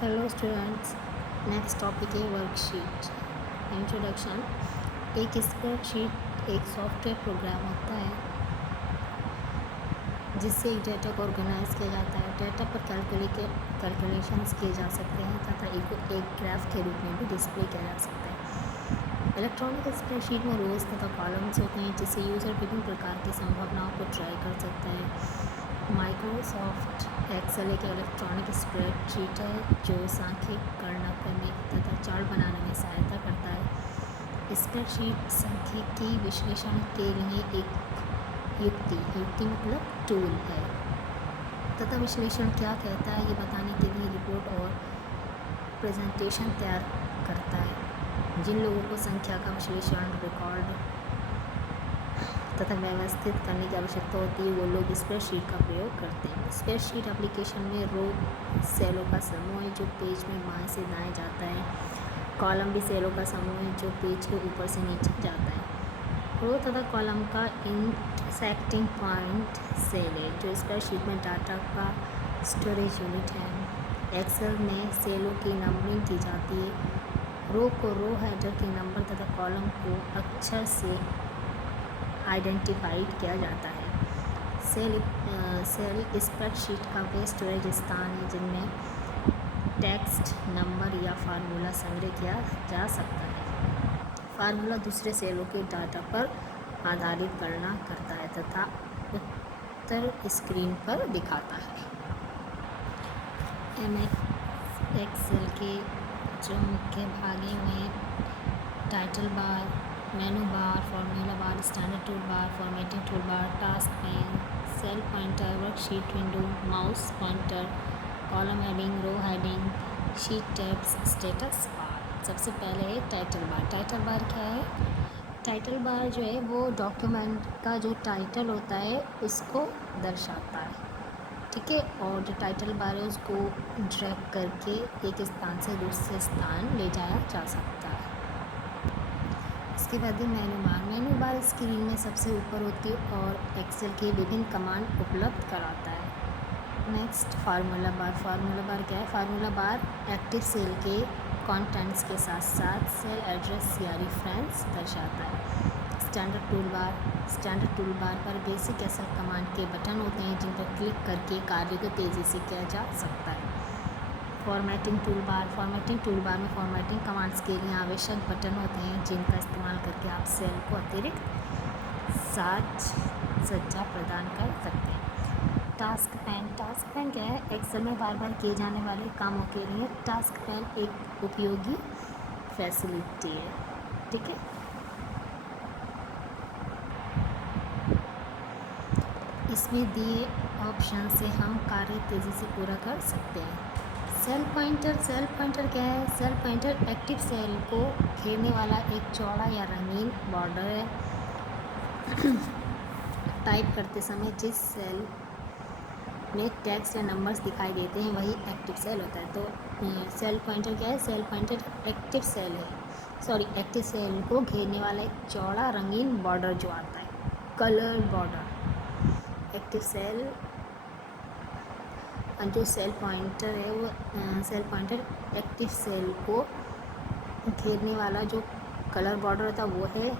Hello students. Next topic है worksheet. Introduction. एक स्प्रेडशीट एक सॉफ्टवेयर प्रोग्राम होता है जिससे एक डेटा को ऑर्गेनाइज किया जाता है। डेटा पर कैलकुलेशंस किए जा सकते हैं तथा एक ग्राफ के रूप में भी डिस्प्ले किया जा सकता है। इलेक्ट्रॉनिक स्प्रेडशीट में रोज़ तथा कॉलम्स होते हैं जिससे यूज़र विभिन्न प्रकार की संभावनाओं को ट्राई कर सकता है। माइक्रोसॉफ्ट एक्सेल एक इलेक्ट्रॉनिक स्प्रेडशीट है जो सांख्यिक गणना करने तथा चार्ट बनाने में सहायता करता है। स्प्रेडशीट सांख्यिकी विश्लेषण के लिए एक युक्ति मतलब टूल है तथा विश्लेषण क्या कहता है ये बताने के लिए रिपोर्ट और प्रेजेंटेशन तैयार करता है। जिन लोगों को संख्या का विश्लेषण रिकॉर्ड तथा व्यवस्थित करने की आवश्यकता होती है वो लोग स्प्रेडशीट का प्रयोग करते हैं। स्प्रेडशीट एप्लीकेशन में रो सेलों का समूह है जो पेज में बाएं से दाएं जाता है। कॉलम भी सेलों का समूह है जो पेज के ऊपर से नीचे जाता है। रो तथा कॉलम का इंटरसेक्टिंग पॉइंट सेल है जो स्प्रेडशीट में डाटा का स्टोरेज यूनिट है। एक्सेल में सेलों की नंबरिंग की जाती है। रो को रो हेडर के नंबर तथा कॉलम को अक्षर से आइडेंटिफाइड किया जाता है। सेल स्प्रेडशीट का वे स्टोरेज स्थान है जिनमें टेक्स्ट, नंबर या फार्मूला संग्रह किया जा सकता है। फार्मूला दूसरे सेलों के डाटा पर आधारित गणना करता है तथा उत्तर स्क्रीन पर दिखाता है। एमएस एक्सेल के जो मुख्य भाग हैं title bar, menu bar, formula bar, standard tool bar, formatting tool bar, task pane, cell pointer, worksheet window, mouse pointer, column heading, row heading, sheet tabs, status bar. सबसे पहले है टाइटल बार। टाइटल बार क्या है? Title bar जो है वो डॉक्यूमेंट का जो टाइटल होता है उसको दर्शाता है, ठीक है। और जो टाइटल बार है उसको ड्रैग करके एक स्थान से दूसरे स्थान ले जाया जा सकता है। इसके बाद मेनू बार स्क्रीन में सबसे ऊपर होती है और एक्सेल के विभिन्न कमांड उपलब्ध कराता है। नेक्स्ट फार्मूला बार। फार्मूला बार क्या है? फार्मूला बार एक्टिव सेल के कंटेंट्स के साथ साथ सेल एड्रेस या रेफरेंस दर्शाता है। स्टैंडर्ड टूल बार। स्टैंडर्ड टूल बार पर बेसिक एक्सेल कमांड के बटन होते हैं जिन पर क्लिक करके कार्य को तेज़ी से किया जा सकता है। Formatting tool bar. Formatting tool बार में फॉर्मेटिंग कमांड्स के लिए आवश्यक बटन होते हैं जिनका इस्तेमाल करके आप सेल को अतिरिक्त साज सज्जा प्रदान कर सकते हैं। Task pane. टास्क पैन क्या है? एक्सेल में बार बार किए जाने वाले कामों के लिए टास्क पैन एक उपयोगी फैसिलिटी है, ठीक है। इसमें दिए ऑप्शन से हम कार्य तेज़ी से पूरा कर सकते हैं। Cell pointer. सेल पॉइंटर क्या है? सेल पॉइंटर एक्टिव सेल को घेरने वाला एक चौड़ा या रंगीन बॉर्डर है। टाइप करते समय जिस सेल में टेक्स्ट या नंबर्स दिखाई देते हैं वही एक्टिव सेल होता है। तो सेल पॉइंटर क्या है? सेल पॉइंटर एक्टिव सेल है, एक्टिव सेल को घेरने वाला एक चौड़ा रंगीन बॉर्डर जो आता है, कलर बॉर्डर। एक्टिव सेल जो सेल पॉइंटर है वो सेल पॉइंटर एक्टिव सेल को घेरने वाला जो कलर बॉर्डर होता है वो है।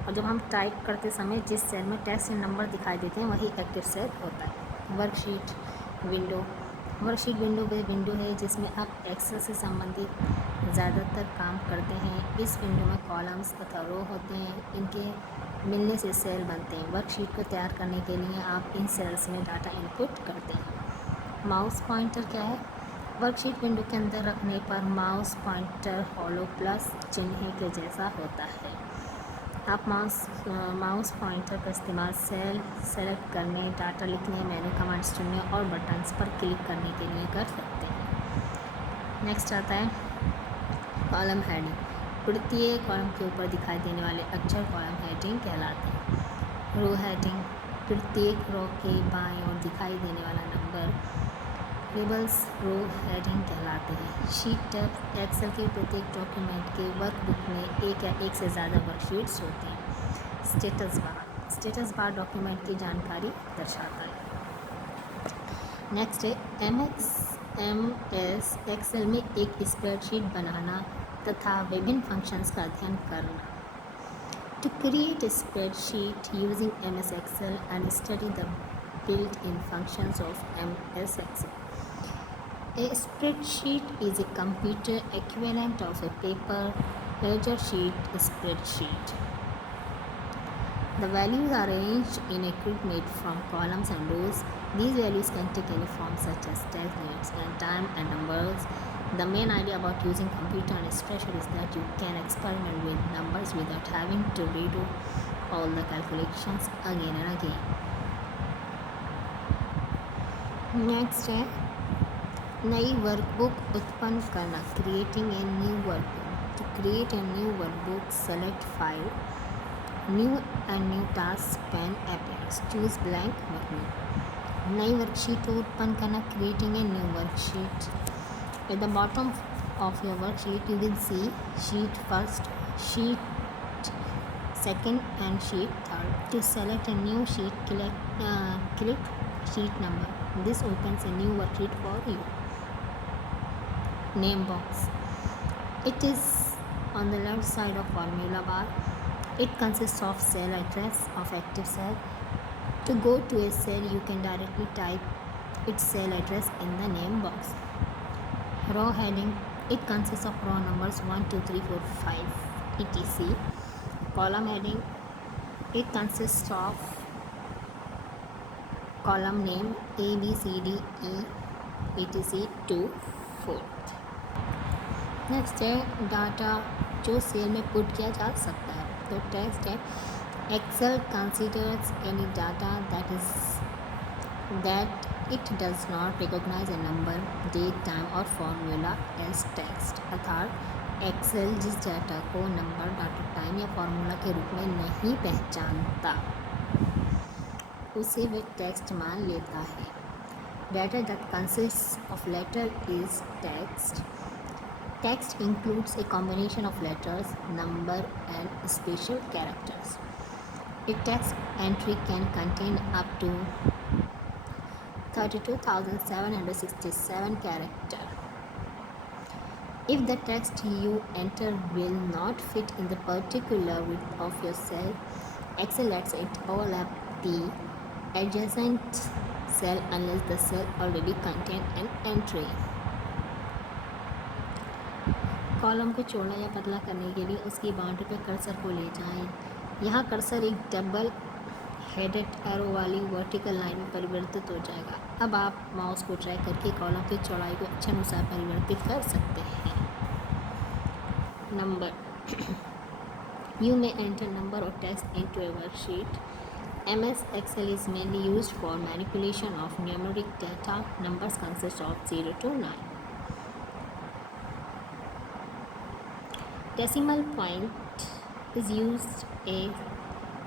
और जब हम टाइप करते समय जिस सेल में टेक्स्ट या नंबर दिखाई देते हैं वही एक्टिव सेल होता है। Worksheet window. वर्कशीट विंडो वे विंडो है जिसमें आप एक्सेल से संबंधित ज़्यादातर काम करते हैं। इस विंडो में कॉलम्स तथा रो होते हैं, इनके मिलने से सेल बनते हैं। वर्कशीट को तैयार करने के लिए आप इन सेल्स में डाटा इनपुट करते हैं। माउस पॉइंटर क्या है? वर्कशीट विंडो के अंदर रखने पर माउस पॉइंटर हॉलो प्लस चिन्ह के जैसा होता है। आप माउस पॉइंटर का इस्तेमाल सेल सेलेक्ट करने, डाटा लिखने, मेनू कमांड्स चुनने और बटन्स पर क्लिक करने के लिए कर सकते हैं। नेक्स्ट आता है कॉलम हेडिंग। प्रत्येक कॉलम के ऊपर दिखाई देने वाले अक्षर कॉलम हेडिंग कहलाते हैं। रो हेडिंग। प्रत्येक रो के बाएं ओर दिखाई देने वाला नंबर लेबल्स रो हेडिंग कहलाते हैं। Sheet tab. एक्सेल के प्रत्येक डॉक्यूमेंट के वर्कबुक में एक या एक से ज़्यादा वर्कशीट्स होते हैं। Status bar. Status bar document की जानकारी दर्शाता है। नेक्स्ट है MS एक्सेल में एक स्प्रेडशीट बनाना तथा विभिन्न फंक्शंस का अध्ययन करना. To create a spreadsheet using MS Excel and study the built-in functions of MS Excel. A spreadsheet is a computer equivalent of a paper ledger sheet spreadsheet. The values are arranged in a grid made from columns and rows. These values can take any form such as text, dates, and time, and numbers. The main idea about using computer and spreadsheet is that you can experiment with numbers without having to redo all the calculations again and again. Next है नई वर्कबुक उत्पन्न करना. Creating a new workbook. To create a new workbook, select File, New and New Task pane appears. Choose blank workbook. नई वर्कशीट उत्पन्न करना. Creating a new worksheet. At the bottom of your worksheet you will see sheet first, sheet second, and sheet third. To select a new sheet, click sheet number. This opens a new worksheet for you. Name box. It is on the left side of formula bar. It consists of cell address of active cell. To go to a cell, you can directly type its cell address in the name box. Row heading. It consists of row numbers 1, 2, 3, 4, 5, etc. Column heading. It consists of column name A, B, C, D, E, etc. to 4th. Next है data जो cell में put किया जा सकता है. तो text है Excel considers any data that it does not recognise a number, date, time और फॉर्मूला एज टेक्स्ट. अर्थात एक्सेल जिस डाटा को नंबर, डाटा, टाइम या फॉर्मूला के रूप में नहीं पहचानता उसे वह टेक्स्ट मान लेता है. Data that consist of letter is text. Text includes a combination of letters, number, and special characters. A text entry can contain up to 32,767 characters. If the text you enter will not fit in the particular width of your cell, Excel lets it overlap the adjacent cell unless the cell already contains an entry. Column को चौड़ा या पतला करने के लिए उसकी बाउंड्री पर कर्सर को ले जाएं. यहाँ कर्सर एक डबल हेडेड एरो वाली वर्टिकल लाइन में परिवर्तित हो जाएगा. अब आप माउस को ड्रैग करके कॉलम की चौड़ाई को इच्छानुसार परिवर्तित कर सकते हैं. Number. You may enter number or text into a worksheet. MS Excel is mainly used for manipulation of numeric data. Numbers consist of 0 to 9. Decimal point is used a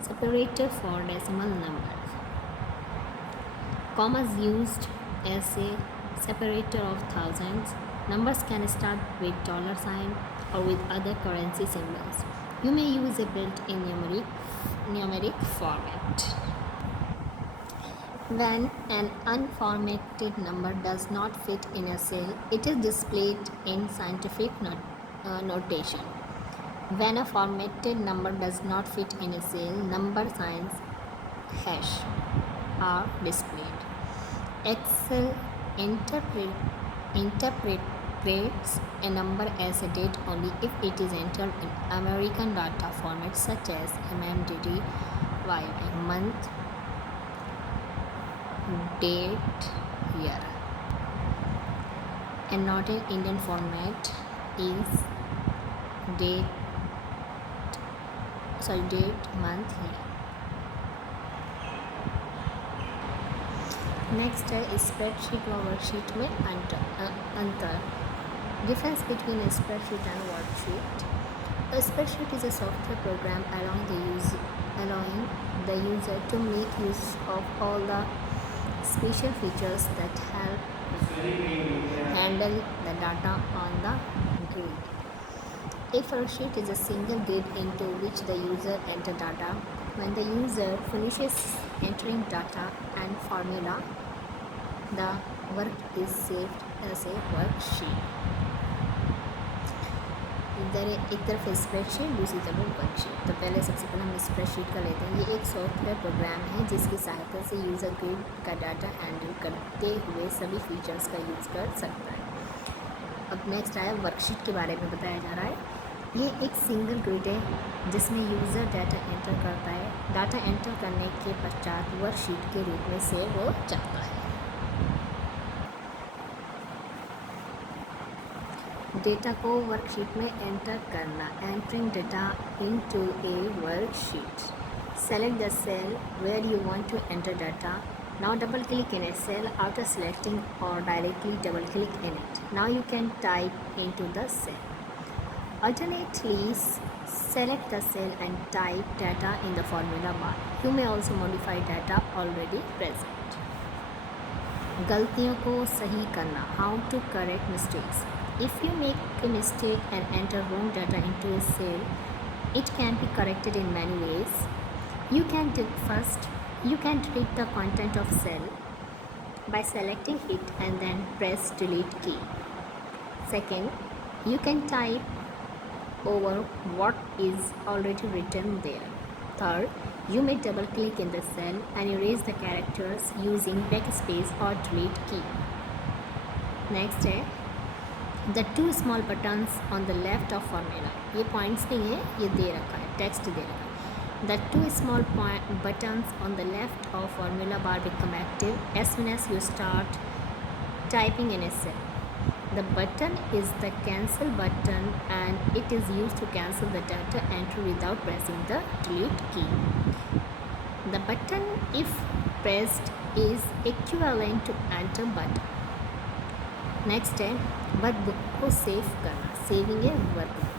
separator for decimal numbers. Comma is used as a separator of thousands. Numbers can start with $sign or with other currency symbols. You may use a built-in numeric format. When an unformatted number does not fit in a cell, it is displayed in scientific notation. When a formatted number does not fit in a cell, number signs hash are displayed. Excel interprets a number as a date only if it is entered in American data format such as MMDD, YY, month, date, year. And not in Indian format is date, month, year. Next है स्प्रेडशीट और वर्कशीट में अंतर. Difference between a spreadsheet and worksheet. A spreadsheet is a software program allowing the user to make use of all the special features that help handle the data on the grid. A worksheet is a single grid into which the user enters data. When the user finishes entering data and formula, the work is saved as a worksheet. इधर एक तरफ स्प्रेडशीट, दूसरी तरफ वर्कशीट। तो पहले सबसे पहले हम स्प्रेडशीट का लेते हैं। ये एक सॉफ्टवेयर प्रोग्राम है जिसकी सहायता से यूज़र ग्रिड का डाटा हैंडल करते हुए सभी फीचर्स का यूज़ कर सकता है। अब नेक्स्ट आया वर्कशीट के बारे में बताया जा रहा है। ये एक सिंगल ग्रिड है जिसमें यूज़र डाटा एंटर करता है। डाटा एंटर करने के पश्चात वर्कशीट के रूप में सेव हो जाता है। डेटा को वर्कशीट में एंटर करना। Entering data into A worksheet. Select the cell where you want to enter data. Now double click in a cell after selecting or directly double click in it. Now you can type into the cell. Alternately select the cell and type data in the formula bar. You may also modify data already present. गलतियों को सही करना। How to correct mistakes. If you make a mistake and enter wrong data into a cell, it can be corrected in many ways. You can delete the content of cell by selecting it and then press delete key. Second, you can type over what is already written there. Third, you may double click in the cell and erase the characters using backspace or delete key. Next है the two small buttons on the left of formula. ये points नहीं है, ये दे रखा है, text दे रखा है. The two small buttons on the left of formula bar become active as soon as you start typing in a cell. The button is the cancel button and it is used to cancel the data entry without pressing the delete key. The button, if pressed, is equivalent to enter button. Next है वर्कबुक को सेव करना. Saving a workbook.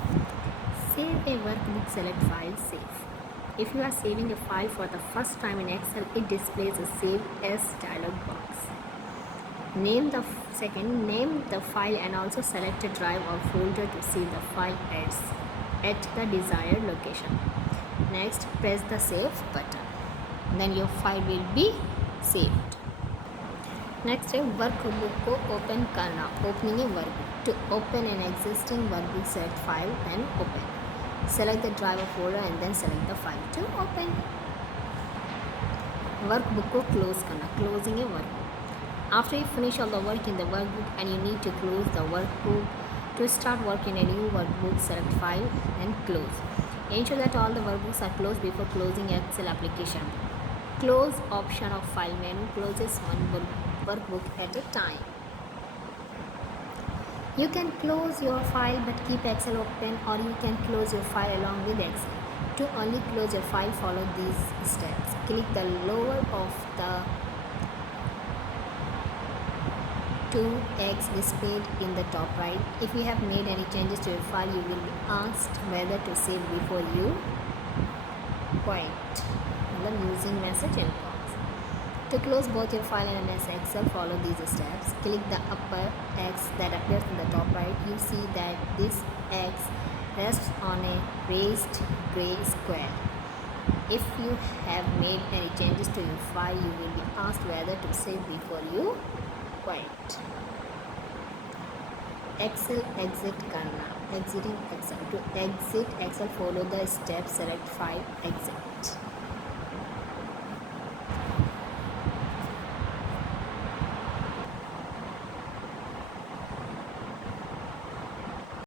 Save a workbook, select file, save. If you are saving a file for the first time in Excel, it displays a Save As dialog box. Name the file and also select a drive or folder to save the file at the desired location. Next, press the Save button. Then your file will be saved. Next है वर्कबुक को ओपन करना. Opening a workbook. To open an existing workbook, select File and Open. Select the driver folder and then select the file to open. Workbook को close करना. Closing a workbook. After you finish all the work in the workbook and you need to close the workbook, to start work in a new workbook, select File and Close. Ensure that all the workbooks are closed before closing Excel application. Close option of file menu closes one workbook at a time. You can close your file but keep Excel open, or you can close your file along with Excel. To only close your file, follow these steps. Click the lower of the 2x displayed in the top right. If you have made any changes to your file, you will be asked whether to save before you quit. Using message inbox. To close both your file and MS Excel, follow these steps. Click the upper X that appears in the top right. You see that this X rests on a raised gray square. If you have made any changes to your file, you will be asked whether to save before you quit. Excel exit करना. Exiting Excel. To exit Excel, follow the steps. Select File, Exit.